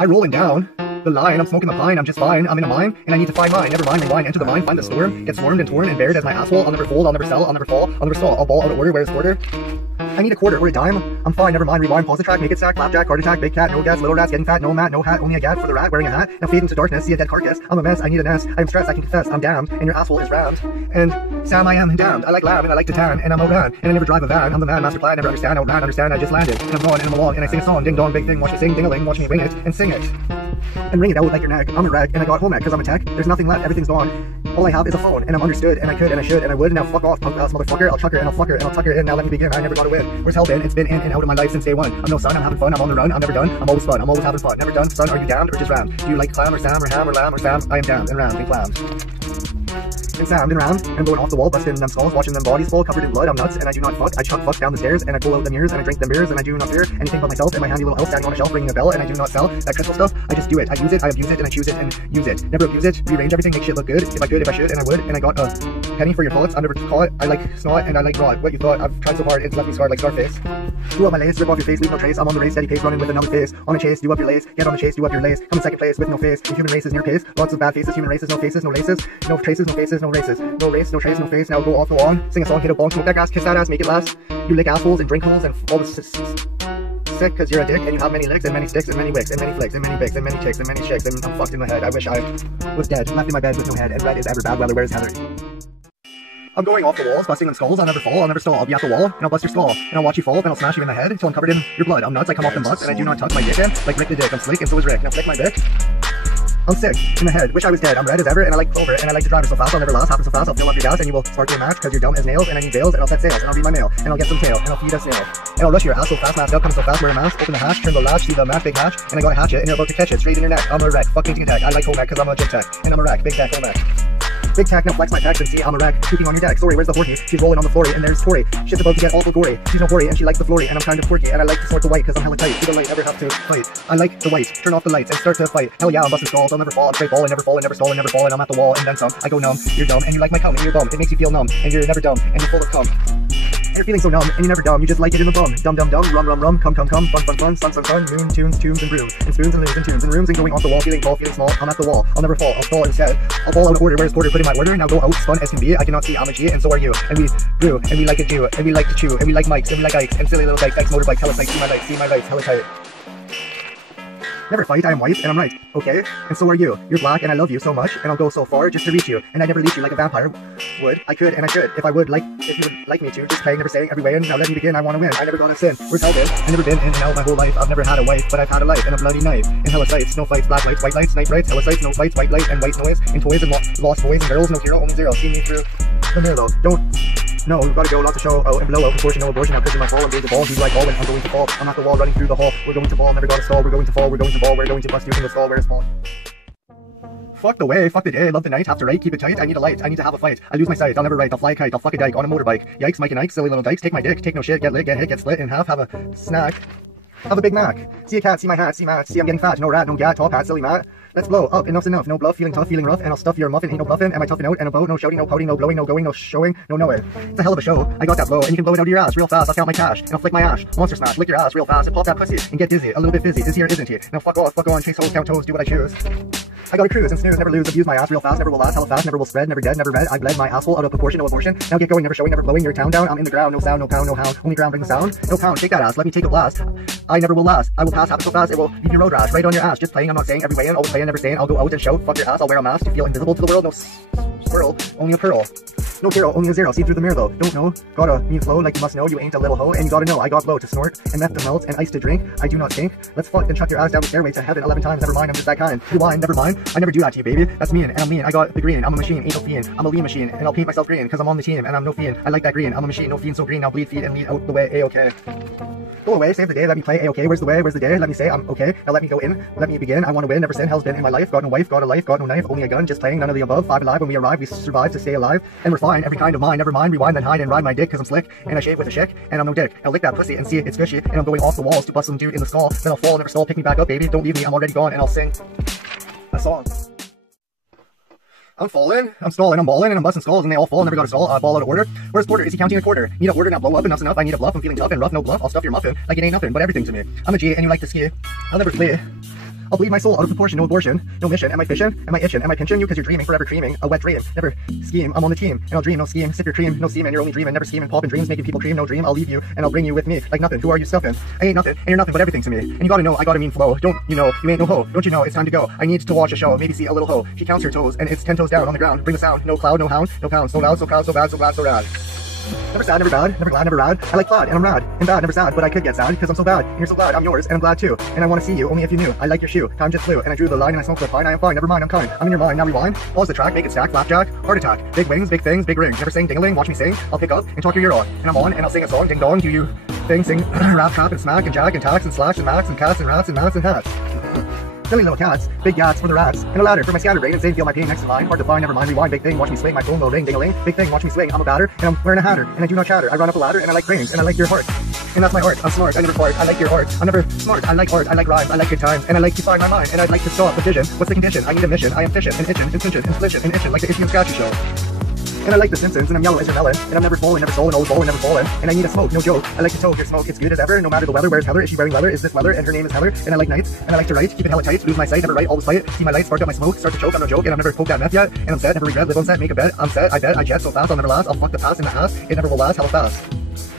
I rolling down the line, I'm smoking the pine, I'm just fine, I'm in a mine, and I need to find mine, never mind, rewind, enter the mine, find the storm, get swarmed and torn and buried as my asshole, I'll never fold, I'll never sell, I'll never fall, I'll never stall, I'll ball out of order, where's quarter? I need a quarter or a dime, I'm fine, never mind, rewind, pause the track, make it sack, flapjack, heart attack, big cat, no gas, little rats, getting fat, no mat, no hat, only a gat for the rat, wearing a hat, now fade into darkness, see a dead carcass, I'm a mess, I need a nest, I am stressed, I can confess, I'm damned, and your asshole is rammed, and Sam, I am damned, I like lamb, and I like to tan, and I'm O'Ran, and I never drive a van, I'm the man, master plan, never understand, outran, understand, I just landed, and I'm gone, and I'm along, and I sing a song, ding dong, big thing, watch me sing, ding-a-ling, watch me wing it, and sing it, and ring it out like your neck, I'm a wreck, and I got home at, cause I'm a tech, there's nothing left, everything's gone, all I have is a phone, and I'm understood, and I could, and I should, and I would, and now fuck off, punk ass motherfucker, I'll chuck her, and I'll fuck her, and I'll tuck her in, now let me begin, I never got a win, where's hell been, it's been in and out of my life since day one, I'm no son, I'm having fun, I'm on the run, I'm never done, I'm always fun, I'm always having fun, never done, son, are you damned, or just rammed, do you like clam, or Sam, or ham, or lamb, or Sam, I am damned, and rammed, and clammed. And Sam, and round, and I'm going off the wall, busting them skulls, watching them bodies fall, covered in blood, I'm nuts, and I do not fuck, I chuck fuck down the stairs, and I pull out the mirrors, and I drink the beers, and I do not fear anything but myself, and my handy little elf standing on a shelf, ringing a bell, and I do not sell that crystal stuff, I just do it, I use it, I abuse it, and I choose it, and use it, never abuse it, rearrange everything, make shit look good, if I could, if I should, and I would, and I got a penny for your bullets, I never call it, I like snot, and I like rot, what you thought, I've tried so hard, it's left me scarred like Scarface, do up my lace, rip off your face, leave no trace, I'm on the race, steady pace, running with another face, on a chase, do up your lace, get on the chase, do up your lace, come in second place, with no face, in human races near pace, lots of bad faces, human races, no faces, no laces, no traces, no faces, no races, no race, no trace, no face, now go off the lawn, sing a song, hit a bong, smoke that grass, kiss that ass, make it last, you lick assholes and drink holes and all the sick, cause you're a dick, and you have many licks, and many sticks, and many wicks, and many flicks, and many bigs, and many chicks, and many chicks, and I'm fucked in the head, I wish I was dead, left in my bed with no head, and red is ever bad weather, where's Heather? I'm going off the walls, busting on skulls, I'll never fall, I'll never stall, I'll be at the wall, and I'll bust your skull, and I'll watch you fall up, and I'll smash you in the head, until I'm covered in your blood, I'm nuts, I come off the butts, and I do not tuck my dick in, like Rick the Dick, I'm slick, and so is Rick, now flick my dick. I'm sick in the head, wish I was dead, I'm red as ever, and I like Clover, and I like to drive it so fast, I'll never last, happen so fast, I'll fill up your gas, and you will spark your match, cause you're dumb as nails, and I need bails, and I'll set sails, and I'll read my mail, and I'll get some tail, and I'll feed a snail, and I'll rush your ass so fast, mask up, coming so fast, wear a mask, open the hatch, turn the latch, see the match, big hatch, and I got a hatchet, and you're about to catch it, straight in your neck, I'm a wreck, fuck painting attack, I like home ec, cause I'm a chick tech, and I'm a wreck, big tech, home ec. Big tack, now flex my pecs and see I'm a wreck, puking on your deck. Sorry, where's the horky? She's rolling on the floor, and there's Tori. Shit's about to get awful gory. She's no gory, and she likes the flory, and I'm kind of quirky, and I like to sort the white, cause I'm hella tight. You don't like ever have to fight. I like the white. Turn off the lights and start to fight. Hell yeah, I'm busting stalls. I'll never fall. I'm straight ball and never fall and never stall and never fall, and I'm at the wall and then some. I go numb. You're dumb, and you like my cum, and you're bum. It makes you feel numb, and you're never dumb, and you're full of cum. And you're feeling so numb, and you're never dumb. You just like it in the bum. Dum dum dum, rum rum rum, come come come, fun fun fun, sun sun sun, moon, tunes, tunes and broom, and spoons and loons and tunes and rooms and going off the wall, feeling tall, feeling small. I'm at the wall. I'll never fall. I'll stall instead. I'll ball out of order. Where's quarter? Put in my order. Now go out, spun as can be. I cannot see. I'm a G, and so are you. And we grew, and we like it too, and we like to chew, and we like mics, and we like ikes, and silly little dykes, X motorbike, hella sight, see my lights, hella tight. Never fight, I am white, and I'm right, okay? And so are you. You're black, and I love you so much, and I'll go so far just to reach you. And I never leech you like a vampire would. I could, and I should, if I would, like, if you would like me to. Just playing, never saying, every way in. Now let me begin, I want to win. I never gonna sin. Where's hell been? I've never been in and out my whole life. I've never had a wife, but I've had a life, and a bloody knife. And hella sights, no fights, black lights, white lights, night brights, hella sights, no fights, white light, and white noise, and toys, and lost boys and girls, no hero, only zero. See me through the mirror, though. Don't. No, we've got to go, lots of show, and blow out, proportion, no abortion, now cushion my fall, and being the ball, he's like all when I'm going to fall, I'm at the wall, running through the hall, we're going to ball, never got a stall, we're going to fall, we're going to ball, we're going to bust you in the stall, where's Paul? Fuck the way, fuck the day, love the night, have to write, keep it tight, I need a light, I need to have a fight, I lose my sight, I'll never write, I'll fly a kite, I'll fuck a dyke, on a motorbike, yikes, Mike and Ike, silly little dykes, take my dick, take no shit, get lit, get hit, get split in half, have a snack, have a Big Mac, see a cat, see my hat, see Matt, see I'm getting fat, no rat, no gat, top hat, silly Matt. Let's blow up, enough's enough, no bluff, feeling tough, feeling rough, and I'll stuff your muffin, ain't no bluffin', am I toughing out, and a bow, no shouting, no pouting, no blowing, no going, no showing, no knowing. It's a hell of a show, I got that blow, and you can blow it out of your ass real fast, I'll count my cash, and I'll flick my ash, monster smash, lick your ass real fast, and pop that pussy, and get dizzy, a little bit fizzy, is he or isn't he? Now fuck off, fuck on, chase hoes, count toes, do what I choose. I gotta cruise and snooze, never lose, abuse my ass real fast, never will last, hella fast, never will spread, never dead, never red, I bled my asshole out of proportion, no abortion, now get going, never showing, never blowing your town down, I'm in the ground, no sound, no pound, no hound, only ground bring the sound, no pound, shake that ass, let me take a blast, I never will last, I will pass, happen so fast, it will leave your road rash, right on your ass, just playing, I'm not saying every way in, always playing, never saying, I'll go out and shout, fuck your ass, I'll wear a mask to feel invisible to the world, no squirrel, only a pearl. No hero, only a zero, see through the mirror though, don't know, got a mean flow like you must know, you ain't a little hoe, and you gotta know, I got blow to snort, and meth to melt, and ice to drink, I do not stink, let's fuck and chuck your ass down the stairway to heaven 11 times, never mind, I'm just that kind, rewind, never mind, I never do that to you baby, that's mean, and I'm mean, I got the green, I'm a machine, ain't no fiend, I'm a lean machine, and I'll paint myself green, cause I'm on the team, and I'm no fiend, I like that green, I'm a machine, no fiend so green, I'll bleed feed and lead out the way, A-okay. Go away, save the day, let me play, A-okay, where's the way, where's the day, let me say I'm okay, now let me go in, let me begin, I wanna win, never sin, hell's been in my life, got no wife, got a life, got no knife, only a gun, just playing, none of the above, 5 alive, when we arrive, we survive to stay alive, and we're fine, every kind of mine, never mind, rewind then hide and ride my dick, cause I'm slick, and I shave with a chick, and I'm no dick, I'll lick that pussy and see it's fishy, and I'm going off the walls to bust some dude in the skull, then I'll fall, never stall, pick me back up baby, don't leave me, I'm already gone, and I'll sing a song. I'm falling, I'm stalling, I'm balling, and I'm busting skulls, and they all fall, never got a stall, ball out of order. Where's quarter? Is he counting a quarter? Need a order, now blow up, enough's enough, I need a bluff, I'm feeling tough and rough, no bluff, I'll stuff your muffin, like it ain't nothing, but everything to me. I'm a G, and you like to ski, I'll never flee. I'll bleed my soul out of proportion, no abortion, no mission. Am I fishing? Am I itching? Am I pinching you? Cause you're dreaming, forever dreaming. A wet dream, never scheme. I'm on the team, and I'll dream, no scheme. Sip your cream, no semen. You're only dreaming, never scheming. Popping dreams, making people cream, no dream. I'll leave you, and I'll bring you with me. Like nothing, who are you stuffing? I ain't nothing, and you're nothing but everything to me. And you gotta know, I gotta mean flow. Don't you know, you ain't no hoe. Don't you know, it's time to go. I need to watch a show, maybe see a little hoe. She counts her toes, and it's 10 toes down on the ground. Bring the sound, no cloud, no hound, no pound. So loud, so proud, so bad, so glad, so rad. Never sad, never bad, never glad, never rad. I like glad, and I'm rad, and bad, never sad, but I could get sad, because I'm so bad, and you're so glad, I'm yours, and I'm glad too. And I want to see you, only if you knew. I like your shoe, time just flew, and I drew the line, and I smoked the fine, I am fine, never mind, I'm kind. I'm in your mind, now rewind, pause the track, make it stack, flapjack, heart attack, big wings, big things, big rings, never sing, ding-a-ling, watch me sing, I'll pick up, and talk your ear off, and I'm on, and I'll sing a song, ding-dong, do you thing, sing, rap, trap, and smack, and jack, and tax, and slash, and max, and cats, and rats, and mats, and hats. Silly little cats, big yats for the rats, and a ladder for my scattered brain, and saying feel my pain next in line, hard to find, never mind, rewind, big thing, watch me swing, my phone will ring, ding-a-ling, big thing, watch me swing, I'm a batter, and I'm wearing a hatter, and I do not chatter, I run up a ladder, and I like cranes, and I like your heart, and that's my art, I'm smart, I never fart, I like your art, I'm never smart, I like art, I like rhymes, I like good times, and I like to find my mind, and I'd like to stop the vision, what's the condition, I need a mission, I am fishing, and itching, and pinching, and flishing, and itching, like the Itchy and Scratchy show. And I like the Simpsons, and I'm yellow as your melon, and I'm never falling, never stolen, always bowling, never falling, and I need a smoke, no joke, I like to toke your smoke, it's good as ever, no matter the weather, where's Heather, is she wearing leather, is this leather, and her name is Heather, and I like nights, and I like to write, keep it hella tight, lose my sight, never write, always fight, see my light, spark up my smoke, start to choke, I'm no joke, and I've never poked that meth yet, and I'm set, never regret, live on set, make a bet, I'm set, I bet, I jet so fast, I'll never last, I'll fuck the past in the ass, it never will last, hella fast.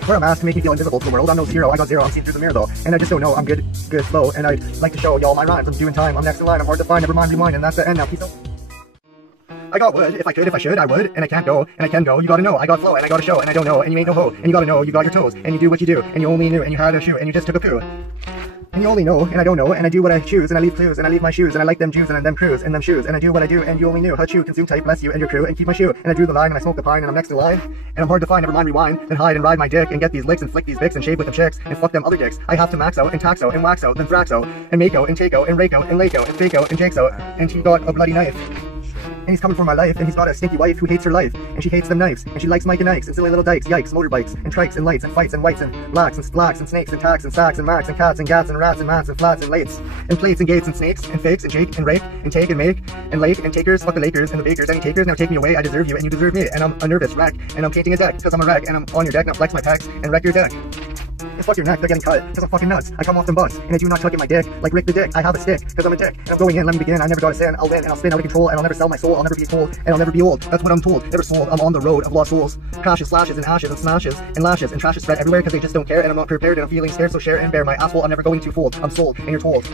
Wear a mask to make me feel invisible to the world, I'm no hero, I got zero, I'm seen through the mirror though, and I just don't know, I'm good flow, and I'd like to show y'all my rhymes, I'm doing time, I'm next in line, I'm hard to find, never mind, rewind, and that's the end now, peace out. I got wood, if I could, if I should, I would, and I can't go, and I can go, you gotta know, I got flow, and I gotta show, and I don't know, and you ain't no hoe, and you gotta know, you got your toes, and you do what you do, and you only knew, and you had a shoe, and you just took a poo. And you only know, and I don't know, and I do what I choose, and I leave clues, and I leave my shoes, and I like them Jews, and them crews, and them shoes, and I do what I do, and you only knew, how chew, consume type, bless you and your crew, and keep my shoe, and I drew the line, and I smoke the pine, and I'm next in line, and I'm hard to find, never mind rewind, then hide and ride my dick, and get these licks, and flick these bics, and shave with them chicks, and fuck them other dicks, I have to max out, and tax out, and wax out, then thrax out, and make out, and take out, and rake out, and lake out, and fake out, and jakes out, and he got a bloody knife. And he's coming for my life, and he's got a stinky wife who hates her life, and she hates them knives, and she likes Mike and Ikes, and silly little dykes, yikes, motorbikes, and trikes, and lights, and fights, and whites, and blacks, and splacks, and snakes, and tacks, and sacks, and marks, and cats, and gats, and rats, and mats, and flats, and lates, and plates, and gates, and snakes, and fakes, and jake, and rape, and take, and make, and lake, and takers, fuck the Lakers, and the bakers, any takers, now take me away, I deserve you, and you deserve me, and I'm a nervous wreck, and I'm painting a deck, cause I'm a wreck, and I'm on your deck, now flex my pecs, and wreck your deck. And fuck your neck, they're getting cut, cause I'm fucking nuts. I come off them butts, and I do not tuck in my dick, like Rick the Dick. I have a stick, cause I'm a dick, and I'm going in, let me begin. I never got a sin, I'll win, and I'll spin out of control, and I'll never sell my soul, I'll never be told, and I'll never be old. That's what I'm told, never sold, I'm on the road of lost souls. Crashes, slashes, and ashes, and smashes, and lashes, and trashes spread everywhere, cause they just don't care, and I'm not prepared, and I'm feeling scared, so share and bear my asshole, I'm never going to fold. I'm sold, and you're told.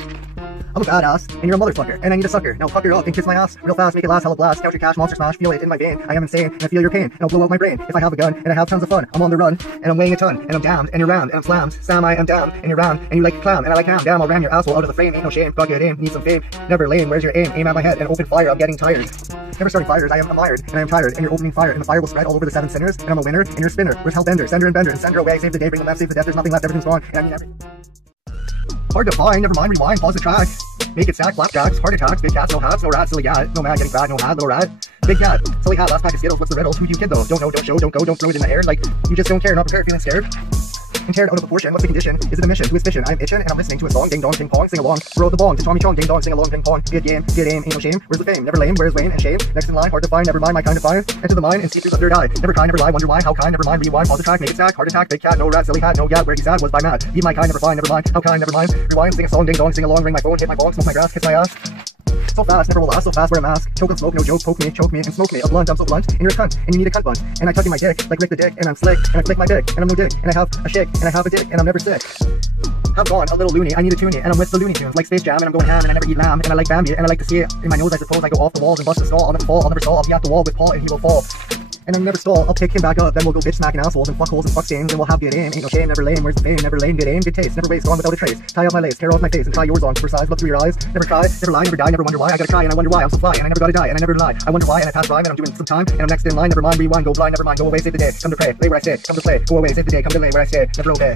I'm a badass, and you're a motherfucker, and I need a sucker. Now fuck her up and kiss my ass real fast, make it last, hella blast. Count your cash, monster smash, feel it in my vein. I am insane, and I feel your pain, and I'll blow out my brain. If I have a gun, and I have tons of fun, I'm on the run, and I'm weighing a ton, and I'm damned, and you're rammed, and I'm slammed. Sam, I am damned, and you're rammed, and you like clam, and I like ham. Damn, I'll ram your asshole out of the frame, ain't no shame. Got good aim, need some fame. Never lame, where's your aim? Aim at my head, and open fire, I'm getting tired. Never starting fires, I am admired, and I am tired, and you're opening fire, and the fire will spread all over the 7 sinners, and I'm a winner, and you're a spinner. Where's Hellbender? Send her and bender, and send her away, save the day, bring the left, save the death, there's nothing left, everything's gone, and I mean everything. Hard to find, never mind, rewind, pause the track. Make it stack, flapjacks, heart attacks, big cats, no hats, no rats, silly gat, no mad, getting fat, no hat, little rat. Big cat, silly hat, last pack of Skittles, what's the riddle? Who you kid though? Don't know, don't show, don't go, don't throw it in the air, like, you just don't care, not prepared, feeling scared. And teared out of proportion, what's the condition? Is it a mission? Who is fishing? I'm itching, and I'm listening to a song, ding dong, ping pong, sing along, throw the bong, to Tommy Chong, ding dong, sing along, ping pong, good game, good aim, ain't no shame, where's the fame? Never lame, where's Wayne and shame? Next in line, hard to find, never mind, my kind of fire, enter the mine, and see through the third eye, never kind, never lie, wonder why, how kind, never mind, rewind, pause the track, make it stack, heart attack, big cat, no rat, silly hat, no gat, where he's at was by Matt, be my kind, never find, never mind, how kind, never mind, rewind, sing a song, ding dong, sing along, ring my phone, hit my bong, smoke my grass, kiss my ass. So fast, never will last, so fast, wear a mask. Choke and smoke, no joke, poke me, choke me, and smoke me. A blunt, I'm so blunt, and you're a cunt, and you need a cunt blunt. And I tuck in my dick, like Rick the Dick, and I'm slick, and I flick my dick, and I'm no dick, and I have a shake, and I have a dick, and I'm never sick. Have gone a little loony, I need a toonie, and I'm with the Looney Tunes, like Space Jam, and I'm going ham, and I never eat lamb, and I like Bambi, and I like to see it in my nose, I suppose. I go off the walls and bust the stall, I'll never fall, I'll never stall, I'll be at the wall with Paul, and he will fall. And I'll never stall, I'll pick him back up, then we'll go bitch smacking assholes and fuck holes and fuck stains, and we'll have good aim, ain't no shame, never lame, where's the fame, never lame, good aim, good taste, never waste, gone without a trace, tie up my lace, tear off my face, and try yours on, super size, look through your eyes, never cry, never lie, never die, never wonder why, I gotta cry, and I wonder why, I'm so fly, and I never gotta die, and I never lie, I wonder why, and I pass rhyme, and I'm doing some time, and I'm next in line, never mind, rewind, go blind, never mind, go away, save the day, come to pray, lay where I stay, come to play, go away, save the day, come to lay where I stay, never obey.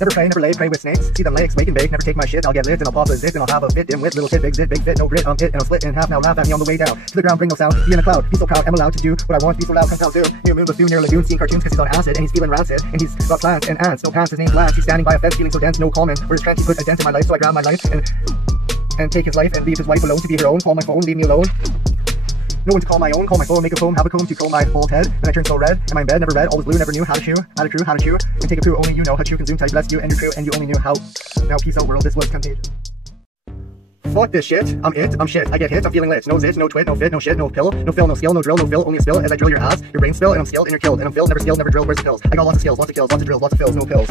Never pray, never lay, pray with snakes. See them legs, wake and bake, never take my shit. I'll get lids and I'll pop a zit and I'll have a fit dim wit, little tit, big zit, big fit, no grit, it, and I'll split in half now, laugh at me on the way down. To the ground, bring no sound, be in the cloud, be so proud, I'm allowed to do what I want, be so loud, come down too. New moon, buffoon, near lagoon, seeing cartoons cause he's on acid, and he's feeling rancid, and he's got plants and ants, no pants, his name's Lance, he's standing by a fence, feeling so dense, no comment. Where's Trent, he put a dent in my life, so I grab my life and take his life and leave his wife alone to be her own, call my phone, leave me alone. No one to call my own, call my phone, make a comb, have a comb to comb my bald head. Then I turn so red, am I in bed, never read, always blue, never knew how to chew, how to chew, and take a poo, only you know how to consume type, bless you and your crew, and you only knew how. Now peace out world, this was contagion. Fuck this shit. I'm shit. I get hit, I'm feeling lit. No zit, no twit, no fit, no shit, no pill, no fill, no skill, no drill, no fill, only a spill. As I drill your ass, your brain spill, and I'm skilled and you're killed. And I'm filled, never skilled, never drilled, where's the pills? I got lots of skills, lots of kills, lots of drills, lots of fills, no pills.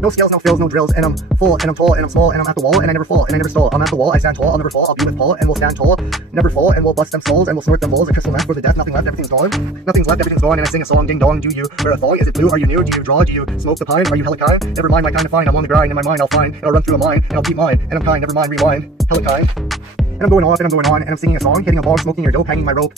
No skills, no fills, no drills, and I'm full, and I'm tall, and I'm small, and I'm at the wall, and I never fall, and I never stall. I'm at the wall, I stand tall, I'll never fall, I'll be with Paul, and we'll stand tall, never fall, and we'll bust them souls, and we'll snort them balls, and crystal meth for the death, nothing left, everything's gone. Nothing's left, everything's gone, and I sing a song, ding dong, do you wear a thong? Is it blue, are you new, do you draw, do you smoke the pine, are you hella kind? Never mind my kind of fine, I'm on the grind, in my mind I'll find, and I'll run through a mine, and I'll keep mine, and I'm kind, never mind, rewind, hella kind. And I'm going off, and I'm going on, and I'm singing a song, hitting a bong, smoking your dope, hanging my rope.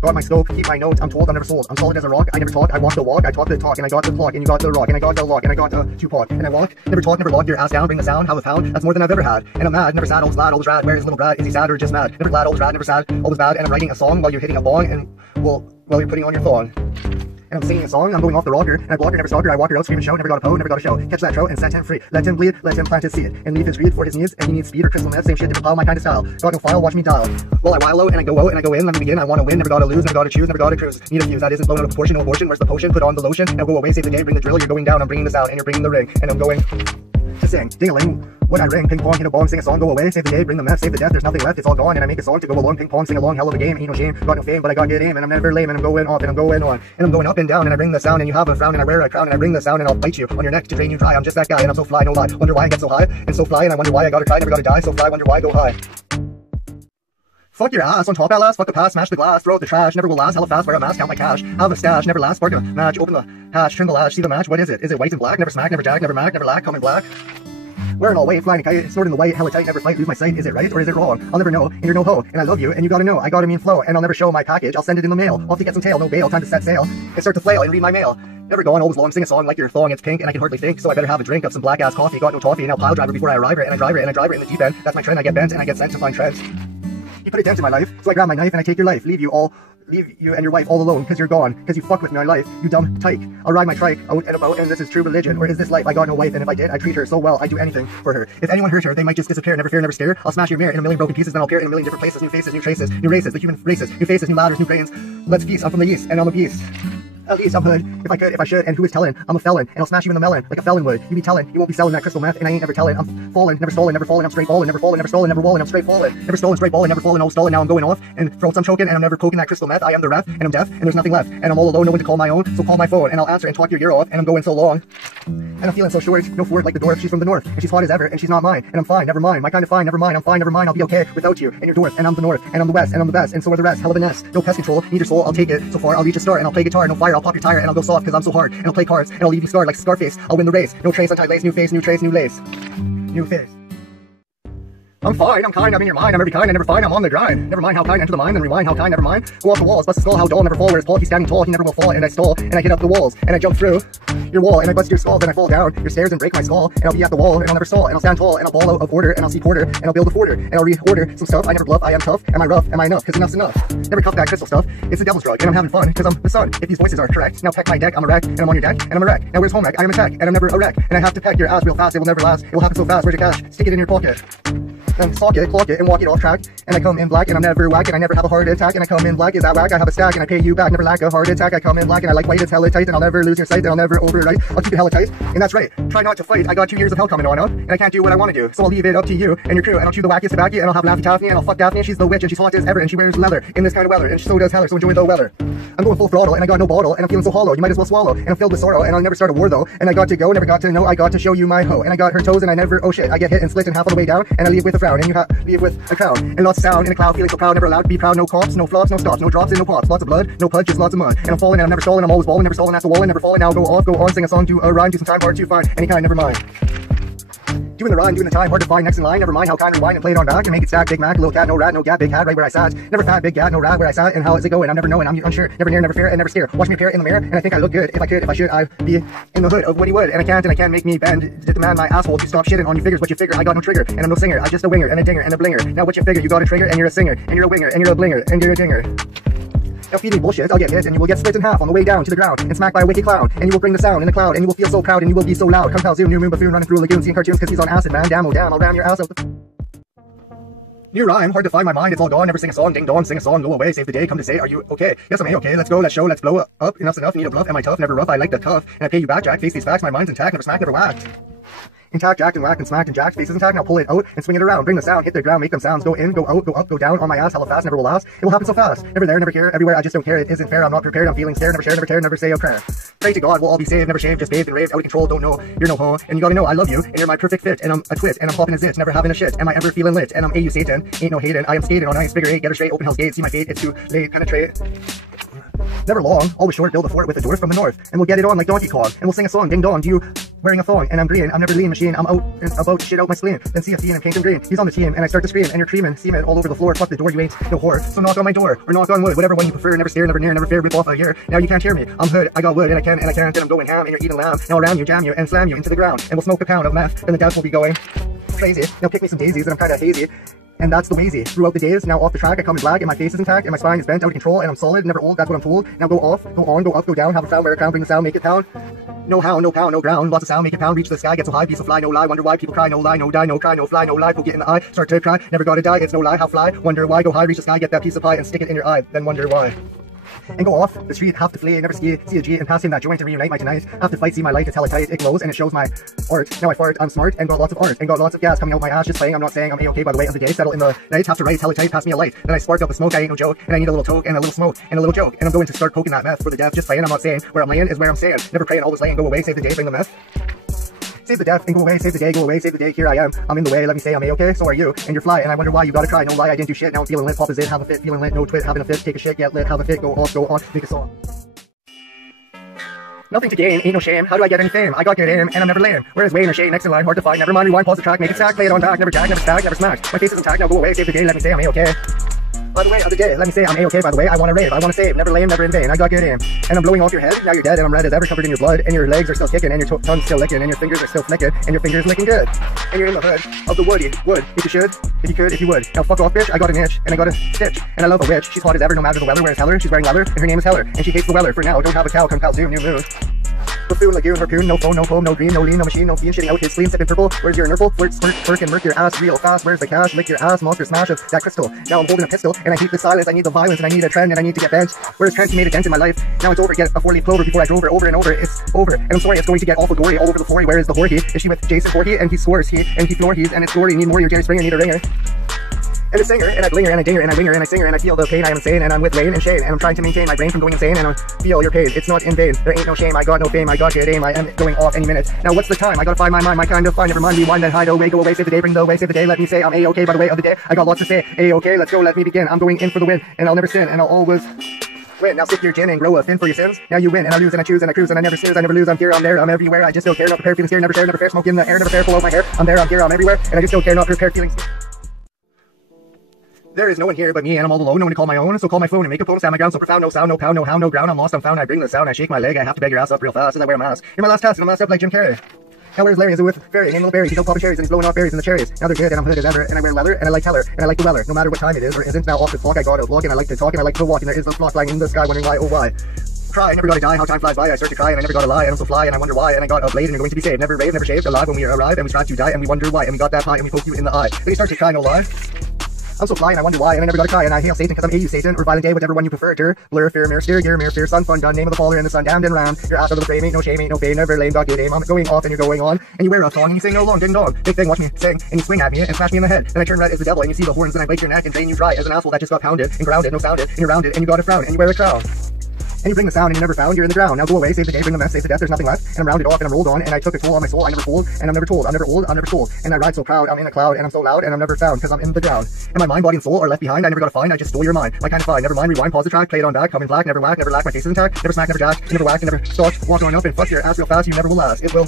Got my scope, keep my notes, I'm told I'm never sold. I'm solid as a rock, I never talk, I walk the walk, I talk the talk, and I got the clock, and you got the rock, and I got the lock, and I got the two-pot, and I walk, never talk, never lock your ass down, bring the sound, have a pound, that's more than I've ever had. And I'm mad, never sad, always glad, always rad, where is little Brad, is he sad or just mad? Never glad, always rad, never sad, always bad, and I'm writing a song while you're hitting a bong, and, well, while you're putting on your thong. And I'm singing a song, I'm going off the rocker, and I block her, never stalk her, I walk her out, scream and shout, never got a po, never got a show. Catch that trout and set him free, let him bleed, let him plant his seed, and leave his greed for his needs, and he needs speed or crystal meth, same shit, different pile, my kind of style. Got no file, watch me dial. Well, I while out, and I go out, and I go in, let me begin, I wanna win, never gotta lose, never gotta choose, never gotta cruise. Need a fuse, that isn't blown out of proportion, no abortion, where's the potion, put on the lotion, now go away, save the day, bring the drill, you're going down, I'm bringing the sound, and you're bringing the ring, and I'm going to sing, ding-a-ling. When I ring, ping pong, hit a bong, sing a song, go away, save the day, bring the meth, save the death, there's nothing left, it's all gone, and I make a song to go along, ping pong, sing along, hell of a game, ain't no shame, got no fame, but I got good aim, and I'm never lame, and I'm going off, and I'm going on, and I'm going up and down, and I bring the sound, and you have a frown, and I wear a crown, and I bring the sound, and I'll bite you on your neck to drain you dry, I'm just that guy, and I'm so fly, no lie, wonder why I get so high, and so fly, and I wonder why I gotta try, never gotta die, so fly, wonder why I go high. Fuck your ass, on top at last, fuck the past, smash the glass, throw out the trash, never will last, hella fast, wear a mask, count my cash, have a stash, never last, spark a match, open the hatch, trim the latch, see the match, what is it? Is it white and black, never smack, never jack, never mac, never lack, come in black? Wearing all white, flying a kite, snorting the white, hella tight, never fight, lose my sight, is it right or is it wrong? I'll never know, and you're no ho, and I love you, and you gotta know, I got a mean flow, and I'll never show my package, I'll send it in the mail, off to get some tail, no bail, time to set sail, and start to flail, and read my mail. Never gone, always long, sing a song like your thong, it's pink, and I can hardly think, so I better have a drink of some black ass coffee, got no toffee, and I'll pile driver before I arrive it, and I drive it, and I drive it in the deep end, that's my trend, I get bent, and I get sent to find treads. You put a dent in my life, so I grab my knife, and I take your life, leave you and your wife all alone, cause you're gone, cause you fuck with my life, you dumb tyke. I'll ride my trike out and about, and this is true religion, or is this life? I got no wife, and if I did, I treat her so well, I'd do anything for her. If anyone hurt her, they might just disappear, never fear, never scare. I'll smash your mirror in a million broken pieces, then I'll appear in a million different places, new faces, new traces, new races, the human races, new faces, new ladders, new brains. Let's feast, I'm from the east, and I'm a beast. At least I'm hood, if I could, if I should, and who is telling? I'm a felon, and I'll smash you in the melon, like a felon would. You be telling, you won't be selling that crystal meth, and I ain't never telling. I'm falling, never stolen, never falling, I'm straight falling, never falling, never stolen, never walling, I'm straight falling. Never stolen, straight falling, never falling, all stolen, now I'm going off, and throats I'm choking, and I'm never poking that crystal meth, I am the ref, and I'm deaf, and there's nothing left, and I'm all alone, no one to call my own, so call my phone, and I'll answer and talk your ear off, and I'm going so long. And I'm feeling so short, no Ford like the dwarf, she's from the north, and she's hot as ever, and she's not mine, and I'm fine, never mind, my kind of fine, never mind, I'm fine, never mind, I'll be okay without you, and you're dwarf, and I'm the north, and I'm the west, and I'm the best, and so are the rest, hell of a nest, no pest control, need your soul, I'll take it, so far I'll reach a start, and I'll play guitar, no fire, I'll pop your tire, and I'll go soft, cause I'm so hard, and I'll play cards, and I'll leave you scarred like Scarface, I'll win the race, no trace, untied lace, new face, new trace, new lace, new face. I'm fine, I'm kind, I'm in your mind, I'm every kind, I never find, I'm on the grind. Never mind how kind, enter the mind, then rewind, how kind, never mind. Go off the walls, bust the skull, how dull, never fall, whereas Paul, he's standing tall, he never will fall, and I stall, and I hit up the walls, and I jump through your wall, and I bust your skull, then I fall down your stairs and break my skull, and I'll be at the wall, and I'll never stall, and I'll stand tall, and I'll ball out of order, and I'll see quarter, and I'll build a forter, and I'll reorder some stuff, I never bluff, I am tough, am I rough, am I enough, cause enough's enough. Never cuff that crystal stuff, it's the devil's drug, and I'm having fun, cause I'm the sun, if these voices are correct. Now peck my deck, I'm a wreck, and I'm on your deck, and I'm a wreck. Now where's home wreck? I am a tech, and I'm never a wreck, and I have to peck your ass real fast, it will never last, it will happen so fast, where's your cash? Stick it in your pocket. And sock it, clock it, and walk it off track. And I come in black, and I'm never whack, and I never have a heart attack. And I come in black, is that whack? I have a stack, and I pay you back, never lack a heart attack. I come in black, and I like white, it's hella tight, and I'll never lose your sight, and I'll never overwrite. I'll keep it hella tight, and that's right. Try not to fight, I got 2 years of hell coming on up, and I can't do what I want to do. So I'll leave it up to you and your crew, and I'll chew the wackest tobacco, and I'll have Laffy Taffy, and I'll fuck Daphne, and she's the witch, and she's hot as ever, and she wears leather in this kind of weather, and so does Heller, so enjoy the weather. I'm going full throttle, and I got no bottle, and I'm feeling so hollow, you might as well swallow, and I'm filled with sorrow, and I'll never start a war though, and I got to go, never got to know, I got to show you my hoe, and I got her toes, and I never, oh shit, I get hit and split in half on the way down, and I leave with a frown, and you leave with a crown, and lots of sound in a cloud, feeling so proud, never allowed to be proud, no cops, no flops, no stops, no drops, and no pops, lots of blood, no pudge, just lots of mud, and I'm falling, and I'm never stalling, I'm always balling, never stalling, that's a wall, and never falling, now go off, go on, sing a song, do a rhyme, do some time, hard to find, any kind, never mind. Doing the rhyme, doing the time, hard to find, next in line, never mind how kind, rewind and play it on back, and make it stack, Big Mac, little cat, no rat, no gat, big cat, right where I sat, never fat, big cat, no rat, where I sat, and how is it going, I'm never knowing, I'm unsure, never near, never fear, and never steer, watch me appear in the mirror, and I think I look good, if I could, if I should, I'd be in the hood of Woody Wood, and I can't make me bend, to demand my asshole to stop shitting on you figures, what you figure, I got no trigger, and I'm no singer, I'm just a winger, and a dinger, and a blinger, now what you figure, you got a trigger, and you're a singer, and you're a winger, and you're a blinger, and you're a dinger. Now feed me bullshit, I'll get hit, and you will get split in half on the way down to the ground, and smacked by a wicked clown, and you will bring the sound in the cloud, and you will feel so proud, and you will be so loud. Come Pal Zoom, new moon buffoon running through a lagoon, seeing cartoons cause he's on acid, man, damn, oh damn, I'll ram your ass out the... New rhyme, hard to find my mind, it's all gone, never sing a song, ding dong, sing a song, go away, save the day, come to say, are you okay? Yes, I'm okay, let's go, let's show, let's blow up, enough's enough, need a bluff, am I tough, never rough, I like the tough, and I pay you back, Jack, face these facts, my mind's intact, never smacked, never whacked. Intact, jacked and whacked and smacked and jacked, faces intact, now pull it out and swing it around. Bring the sound, hit the ground, make them sounds, go in, go out, go up, go down, on my ass, hella fast, never will last. It will happen so fast. Never there, never here, everywhere, I just don't care. It isn't fair, I'm not prepared, I'm feeling scared, never share, never tear, never say a prayer. Pray to God, we'll all be saved, never shaved, just bathed and raved, out of control, don't know, you're no hoe. And you gotta know, I love you, and you're my perfect fit, and I'm a twit, and I'm popping a zit, never having a shit. Am I ever feeling lit? And I'm AU Satan, ain't no hating, I am skating on ice, figure eight, get her straight, open hell's gate, see my fate, it's too late, penetrate. Never long, always short, build a fort with a dwarf from the north, and we'll get it on like Donkey Kong, and we'll sing a song, ding dong, do you wearing a thong, and I'm green, I'm never lean machine, I'm out and about to shit out my spleen, then see a fiend and paint him green, he's on the team, and I start to scream, and you're creaming, semen all over the floor, fuck the door, you ain't no whore, so knock on my door, or knock on wood, whatever one you prefer, never stare, never near, never fair, rip off a year, now you can't hear me, I'm hood, I got wood, and I can't, and I'm going ham, and you're eating lamb, now I'll ram you, jam you, and slam you into the ground, and we'll smoke a pound of meth, then the death will be going crazy, now pick me some daisies, and I'm kinda hazy, and that's the wazy. Throughout the days, now off the track, I come in black, and my face is intact, and my spine is bent, out of control, and I'm solid, never old, that's what I'm told. Now go off, go on, go up, go down, have a frown, wear a crown, bring the sound, make it pound. No how, no pound, no ground, lots of sound, make it pound, reach the sky, get so high, be so fly, no lie, wonder why people cry, no lie, no die, no cry, no fly, no lie, go get in the eye, start to cry, never gotta die, it's no lie, how fly, wonder why, go high, reach the sky, get that piece of pie, and stick it in your eye, then wonder why. And go off the street, have to flee, never ski, see a G, and pass him that joint and reunite my tonight. Have to fight, see my light, it's hella tight, it glows, and it shows my art. Now I fart, I'm smart, and got lots of art, and got lots of gas coming out my ass, just playing, I'm not saying I'm A-okay by the way of the day, settle in the night, have to write, hella tight, pass me a light. Then I spark up a smoke, I ain't no joke, and I need a little toke, and a little smoke, and a little joke, and I'm going to start poking that meth for the death, just playing, I'm not saying where I'm laying is where I'm staying, never praying, always laying, go away, save the day, bring the meth. Save the death and go away, save the day, go away, save the day, here I am, I'm in the way, let me say I'm A-okay, so are you, and you're fly, and I wonder why you gotta cry, no lie, I didn't do shit, now I'm feeling lit, pop is it, have a fit, feeling lit, no twit, having a fit, take a shit, get lit, have a fit, go off, go on, make a song. Nothing to gain, ain't no shame, how do I get any fame? I got good aim, and I'm never lame. Whereas Wayne or Shane, next in line, hard to find, never mind, rewind, pause the track, make it stack, play it on back, never jag, never stag, never smack. My face isn't tagged, now go away, save the day, let me say I'm A-okay. By the way of the day, let me say I'm A-okay, by the way, I wanna rave, I wanna save, never lame, never in vain, I got good aim. And I'm blowing off your head, now you're dead, and I'm red as ever, covered in your blood, and your legs are still kicking, and your tongue's still licking, and your fingers are still flicking, and your fingers licking good. And you're in the hood of the wood, if you should, if you could, if you would. Now fuck off bitch, I got an itch, and I got a stitch, and I love a witch, she's hot as ever, no matter the weather, where's Heller, she's wearing leather, and her name is Heller, and she hates the weather, for now, don't have a cow, come pal soon, new moon. Buffoon, lagoon, harpoon, no phone, no poem, no green, no lean, no machine, no fiend, shitting out his spleen, sipping purple. Where's your nurple? Flirt, squirt, twerk, and murk your ass real fast. Where's the cash? Lick your ass, monster smash of that crystal. Now I'm holding a pistol, and I hate the silence, I need the violence, and I need a trend, and I need to get bent. Where's Trent? He made a dent in my life. Now it's over, get a 4-leaf clover before I drove her over and over. It's over, and I'm sorry, it's going to get awful gory all over the floor. Where is the whore? Is she with Jason Voorhees? And he scores, and he floor he's, and it's glory. Need more, your Jerry Springer, need a ringer. And a singer, and I blinger, and I dinger, and I winger, and I singer, and I feel the pain, I am insane, and I'm with Lane and Shane, and I'm trying to maintain my brain from going insane, and I feel your pain, it's not in vain, there ain't no shame, I got no fame, I got good aim, I am going off any minute. Now what's the time? I gotta find my mind, my kind of fine, never mind, rewind, then hide away, go away, save the day, bring the way, save the day, let me say I'm A-okay by the way of the day, I got lots to say, A-okay, let's go, let me begin, I'm going in for the win, and I'll never sin, and I'll always win. Now stick your chin and grow a fin for your sins. Now you win, and I lose, and I choose, and I cruise, and I never snooze, I never lose, I'm here, I'm there, I'm everywhere, I just don't care, not prepared, feeling scared, never share, never fair, smoke in the air, never fair, pull out my hair, I'm there, I'm here, I'm everywhere, and I just don't care, not prepared, feeling scared. There is no one here but me, and I'm all alone, no one to call my own, so call my phone and make a poem, stand my ground so profound, no sound, no pound, no hound, no ground, I'm lost, I'm found, I bring the sound, I shake my leg, I have to beg your ass up real fast, as I wear a mask. You're my last test, and I'm last up like Jim Carrey. Now where's Larry? Is it with Fairy? Name little berry, he's all popping cherries, and he's blowing off berries in the cherries. Now they're good, and I'm hood as ever, and I wear leather, and I like Heller, and I like the weather, no matter what time it is or isn't. Now off the clock, I got a vlog, and I like to talk, and I like to walk, and there is no flock flying in the sky, wondering why, oh why. Cry, I never gotta die, how time flies by, I start to cry, and I never gotta lie, and I'm so fly, and I wonder why, and I got a blade, and you're going to be saved. Never rave, never shaved, alive when we arrive, and we strive to die, and we wonder why, and we got that pie, and we poke you in the eye. Then you start to cry, no lie. I'm so fly and I wonder why, and I never gotta cry, and I hail Satan because I'm AU Satan, or violent day, whatever one you prefer, blur, fear, mirror, steer, gear, mirror, fear, sun, fun, done, name of the faller, and the sun, damned and round, your ass out of the frame, ain't no shame, ain't no fame, never lame, got good aim, I'm going off and you're going on, and you wear a thong, and you sing no long, ding dong, big thing, watch me sing, and you swing at me, and smash me in the head, and I turn red as the devil, and you see the horns, and I break your neck, and drain you dry as an asshole that just got pounded, and grounded, no sounded, and you're rounded, and you got a frown, and you wear a crown. And you bring the sound and you never found, you're in the ground. Now go away, save the day, bring the mess, save the death, there's nothing left. And I'm rounded off and I'm rolled on, and I took a toll on my soul, I never fooled, and I'm never told, I'm never old, I'm never told. And I ride so proud, I'm in a cloud, and I'm so loud, and I'm never found, cause I'm in the ground. And my mind, body, and soul are left behind, I never gotta find, I just stole your mind. My kind of fine, never mind, rewind, pause the track, play it on back, come in black, never whack, never lack, my face is intact, never smack, never jack, never whack, never stalk, walk on up and fuck your ass real fast, you never will last. It will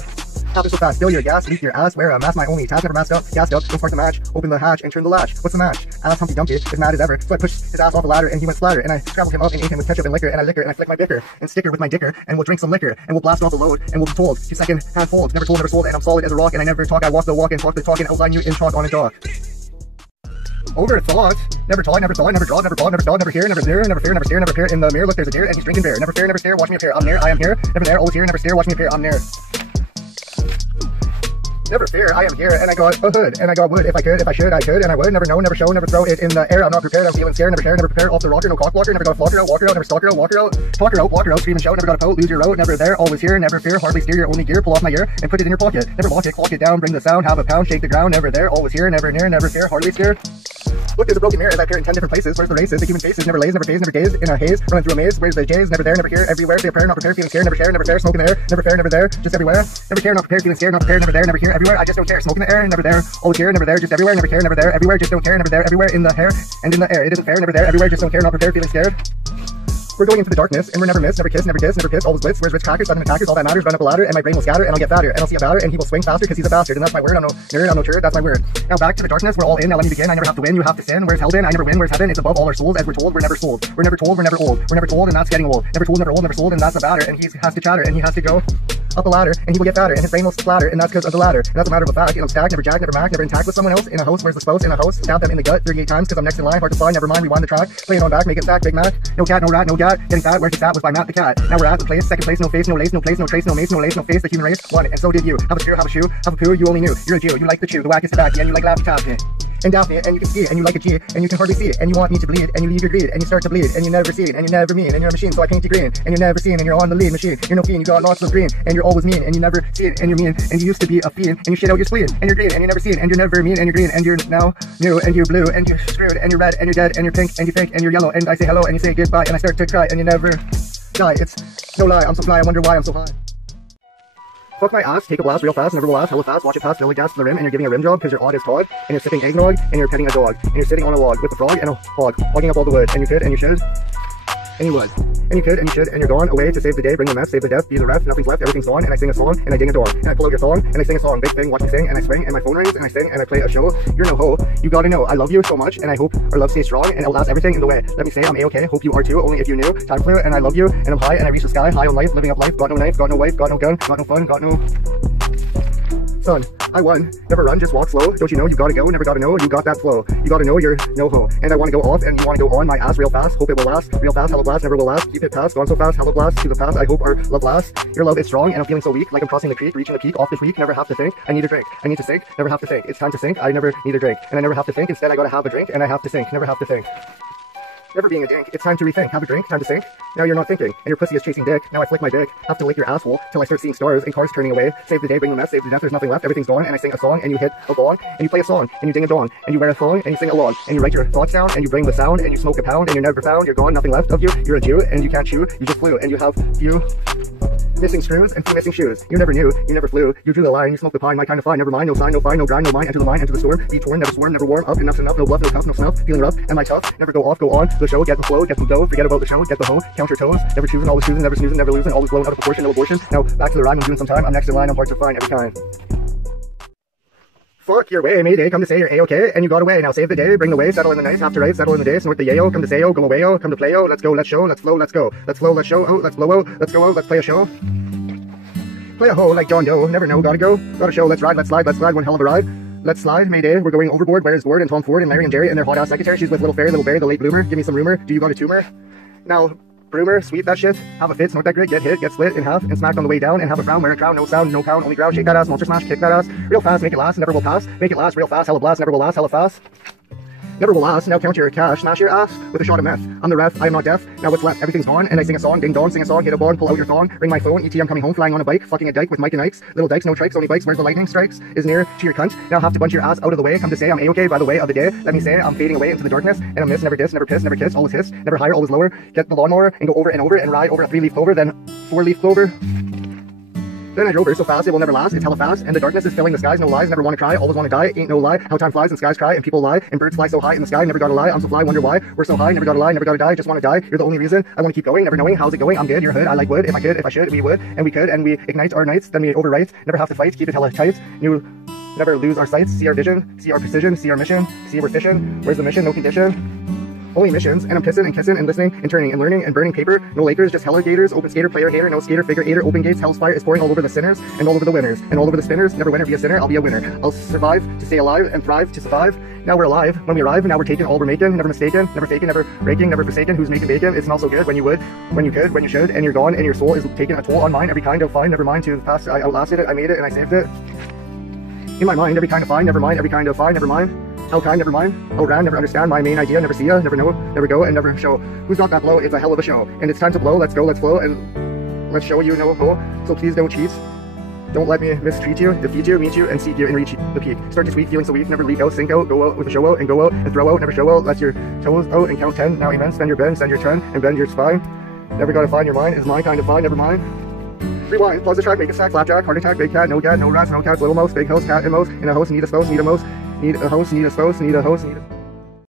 happen so fast, fill your gas, leak your ass, wear a mask, my only task, never masked up, gassed up, don't spark the match, open the hatch, and turn the latch. What's the match? Ass Humpty Dumpty, as mad as ever, so I pushed his ass off a ladder, and he went splatter, and I scrambled him up and ate him with ketchup and liquor, and I liquor, and I flick my bicker, and sticker with my dicker, and we'll drink some liquor, and we'll blast off a load, and we'll be told, 2 second hand folds, never told, never sold, and I'm solid as a rock, and I never talk, I walk the walk, and talk the talk, and outline you in chalk on a dock. Overthought, never taught, never thought, never draw, never bought, never thought, never hear, never near, never fear, never stare, never peer, in the mirror, look, there's a deer, and he's drinking beer, never fear, never stare, watch me appear, I'm near, I am here, never there, always here, never stare, watch me appear, I'm near. Never fear, I am here, and I got a hood, and I got wood. If I could, if I should, I could, and I would. Never know, never show, never throw it in the air. I'm not prepared, I'm feeling scared, never share, never prepare. Off the rocker, no cock blocker, never got a flocker out, walker out, never stalker out, walker out, talker out, walker out, scream and shout, never got a pout, lose your route, never there, always here, never fear, hardly steer your only gear, pull off my ear, and put it in your pocket. Never lock it, clock it down, bring the sound, have a pound, shake the ground, never there, always here, never near, never fear, hardly steer. Look, there's a broken mirror as I appear in 10 different places. Where's the races? The human faces never lays, never phase, never gaze. In a haze, running through a maze. Where's the J's? Never there, never here, everywhere. Be a prayer, not prepared, feeling scared, never share, never fair. Smoke in the air, never fair, never there, just everywhere. Never care, not prepared, feeling scared, not prepared, never there, never here, everywhere. I just don't care. Smoke in the air, never there, always here, never there, just everywhere. Never care, never there, everywhere. Just don't care, never there, everywhere. In the hair and in the air. It isn't fair, never there, everywhere. Just don't care, not prepared, feeling scared. We're going into the darkness, and we're never miss, never kiss, never piss, always blitz. Where's rich crackers, sudden attackers, all that matters, run up a ladder, and my brain will scatter, and I'll get fatter, and I'll see a batter, and he will swing faster, because he's a bastard, and that's my word. I'm no nerd, I'm no turd, that's my word. Now back to the darkness, we're all in, now let me begin, I never have to win, you have to sin. Where's hell been? I never win, where's heaven? It's above all our souls, as we're told, we're never sold. We're never told, we're never old. We're never told, and that's getting old. Never told, never old, never sold, and that's a batter, and he has to chatter, and he has to go up a ladder, and he will get fatter, and his brain will splatter, and that's because of the ladder. And that's a matter of a fact. You know, stack, never jack, never mac, never intact with someone else in a house. Where's the spouse? In a house. Stab them in the gut 38 times because I'm next in line. Hard to fly, never mind, rewind the track. Play it on back, make it stack, Big Mac. No cat, no rat, no gat. Getting fat, where he sat was by Matt the cat. Now we're at the place, second place, no face, no lace, no place, no trace, no mace, no lace, no face. The human race won, and so did you. Have a spear, have a shoe, have a poo, you only knew. You're a Jew, you like the chew, the wackest tobacco, and you like Laffy Taffy. And Daphne, and you can see it, and you like a G, and you can hardly see it, and you want me to bleed, and you leave your greed, and you start to bleed, and you never see it, and you never mean, and you're a machine, so I paint you green, and you're never seen, and you're on the lead machine, you're no fiend, you got lots of green, and you're always mean, and you never see it, and you're mean, and you used to be a fiend, and you shit out your spleen, and you're green, and you never see it, and you're never mean, and you're green, and you're now new, and you're blue, and you're screwed, and you're red, and you're dead, and you're pink, and you fake, and you're yellow, and I say hello, and you say goodbye, and I start to cry, and you never die. It's no lie, I'm so fly, I wonder why I'm so high. Fuck my ass, take a blast real fast, never will last, hella fast, watch it pass, filling gas to the rim, and you're giving a rim job because you're odd as Todd, and you're sipping eggnog, and you're petting a dog, and you're sitting on a log with a frog and a hog, hogging up all the wood, and you could, and you should, and you would, and you could, and you should, and you're gone, away to save the day, bring the mess, save the death, be the ref, nothing's left, everything's gone, and I sing a song, and I ding a dong, and I pull out your thong, and I sing a song, big thing, watch me sing, and I swing, and my phone rings, and I sing, and I play a show. You're no hoe, you gotta know, I love you so much, and I hope our love stays strong, and it'll last everything in the way. Let me say I'm A-okay, hope you are too, only if you knew, time flew, and I love you, and I'm high, and I reach the sky, high on life, living up life, got no knife, got no wife, got no gun, got no fun, got no son. I won, never run, just walk slow. Don't you know you gotta go, never gotta know, you got that flow. You gotta know you're no ho. And I wanna go off, and you wanna go on my ass real fast. Hope it will last, real fast, hella blast, never will last. Keep it past, gone so fast, hella blast, to the past. I hope our love lasts. Your love is strong, and I'm feeling so weak, like I'm crossing the creek, reaching the peak, off the creek, never have to think. I need a drink, I need to sink, never have to think. It's time to sink, I never need a drink. And I never have to think, instead I gotta have a drink, and I have to sink, never have to think. Never being a dink, it's time to rethink. Have a drink, time to sink. Now you're not thinking, and your pussy is chasing dick. Now I flick my dick, have to lick your asshole till I start seeing stars and cars turning away. Save the day, bring the mess, save the death, there's nothing left, everything's gone. And I sing a song, and you hit a bong, and you play a song, and you ding a dong, and you wear a thong, and you sing along, and you write your thoughts down, and you bring the sound, and you smoke a pound, and you're never found, you're gone, nothing left of you. You're a Jew, and you can't chew, you just flew, and you have few missing screws and few missing shoes. You never knew, you never flew, you drew the line, you smoked the pine, my kind of fine, never mind, no sign, no fine, no grind, no mind, enter the mind, enter the storm, be torn, never swarm, never warm, up, enough's enough, no bluff, no cuff, no snuff, feeling rough, am I tough, never go off, go on, the show, get the flow, get the dough, forget about the show, get the hoe, count your toes, never choosing, always choosing, never snoozing, never losing, always blown out of proportion, no abortion. Now back to the rhyme, I'm doing some time, I'm next in line, I'm hard to find every time. Fuck your way, mayday, come to say you're A-okay, and you got away. Now save the day, bring the way, settle in the night, have to right, settle in the day, snort the yayo, come to say-o, go away-o, come to play-o, let's go, let's show, let's flow, let's go, let's flow, let's show, oh, let's blow-o, let's go-o, let's play a show. Play a hoe like John Doe, never know, gotta go, gotta show, let's ride, one hell of a ride. Let's slide, Mayday, we're going overboard, where's Gord and Tom Ford and Larry and Jerry and their hot-ass secretary, she's with Little Fairy, Little Barry, the late bloomer, give me some rumor, do you got a tumor? Now, Broomer, sweep that shit, have a fit, snort that grit, get hit, get split in half, and smacked on the way down, and have a frown, wear a crown, no sound, no pound, only ground, shake that ass, monster smash, kick that ass, real fast, make it last, never will pass, make it last, real fast, hella blast, never will last, hella fast. Never will last, now count your cash, smash your ass with a shot of meth. I'm the ref, I am not deaf, now what's left, everything's gone, and I sing a song, ding dong, sing a song, hit a bong, pull out your thong, ring my phone, ET I'm coming home, flying on a bike, fucking a dyke with Mike and Ikes, little dykes, no trikes, only bikes, where's the lightning strikes, is near to your cunt, now have to bunch your ass out of the way, come to say I'm A-okay by the way of the day, let me say I'm fading away into the darkness, and I'm miss, never diss, never piss, never kiss, always hiss, never higher, always lower, get the lawnmower, and go over and ride over a 3-leaf clover, then 4-leaf clover. Then I drove her so fast it will never last, it's hella fast, and the darkness is filling the skies, no lies, never wanna cry, always wanna die, ain't no lie, how time flies and skies cry, and people lie, and birds fly so high in the sky, never gotta lie, I'm so fly, wonder why, we're so high, never gotta lie, never gotta die, just wanna die, you're the only reason, I wanna keep going, never knowing, how's it going, I'm good, you're hood, I like wood, if I could, if I should, we would, and we could, and we ignite our nights, then we overwrite, never have to fight, keep it hella tight, new, never lose our sights, see our vision, see our precision, see our mission, see we're fishing, where's the mission, no condition. Only missions, and I'm pissing and kissing and listening and turning and learning and burning paper. No Lakers, just hella gators, open skater, player hater, no skater, figure eighter, open gates, hell's fire is pouring all over the sinners and all over the winners and all over the spinners. Never winner, be a sinner, I'll be a winner. I'll survive to stay alive and thrive to survive. Now we're alive, when we arrive, now we're taking all we're making, never mistaken, never faking, never raking, never forsaken. Who's making bacon? It smells so good when you would, when you could, when you should, and you're gone, and your soul is taking a toll on mine, every kind of fine, never mind to the past. I outlasted it, I made it, and I saved it. In my mind, every kind of fine, never mind, every kind of fine, never mind. How kind, never mind. Oh, ran, never understand my main idea, never see ya, never know, never go, and never show. Who's got that blow? It's a hell of a show. And it's time to blow, let's go, let's flow, and let's show you no ho. So please don't cheat. Don't let me mistreat you, defeat you, meet you, and seek you, and reach the peak. Start to speak, feeling so weak, never leak out, sink out, go out with a show out, and go out, and throw out, never show out, let your toes out, and count 10, now amen, spend your bend, send your trend, and bend your spine. Never gotta find your mind, is my kind of fine, never mind. Rewind, pause the track, make a sack, flapjack, heart attack, big cat, no rats, no cats, little mouse, big house, cat and mouse, in a house, need a spouse, need a mouse, need a house, need a spouse, need a house, need a...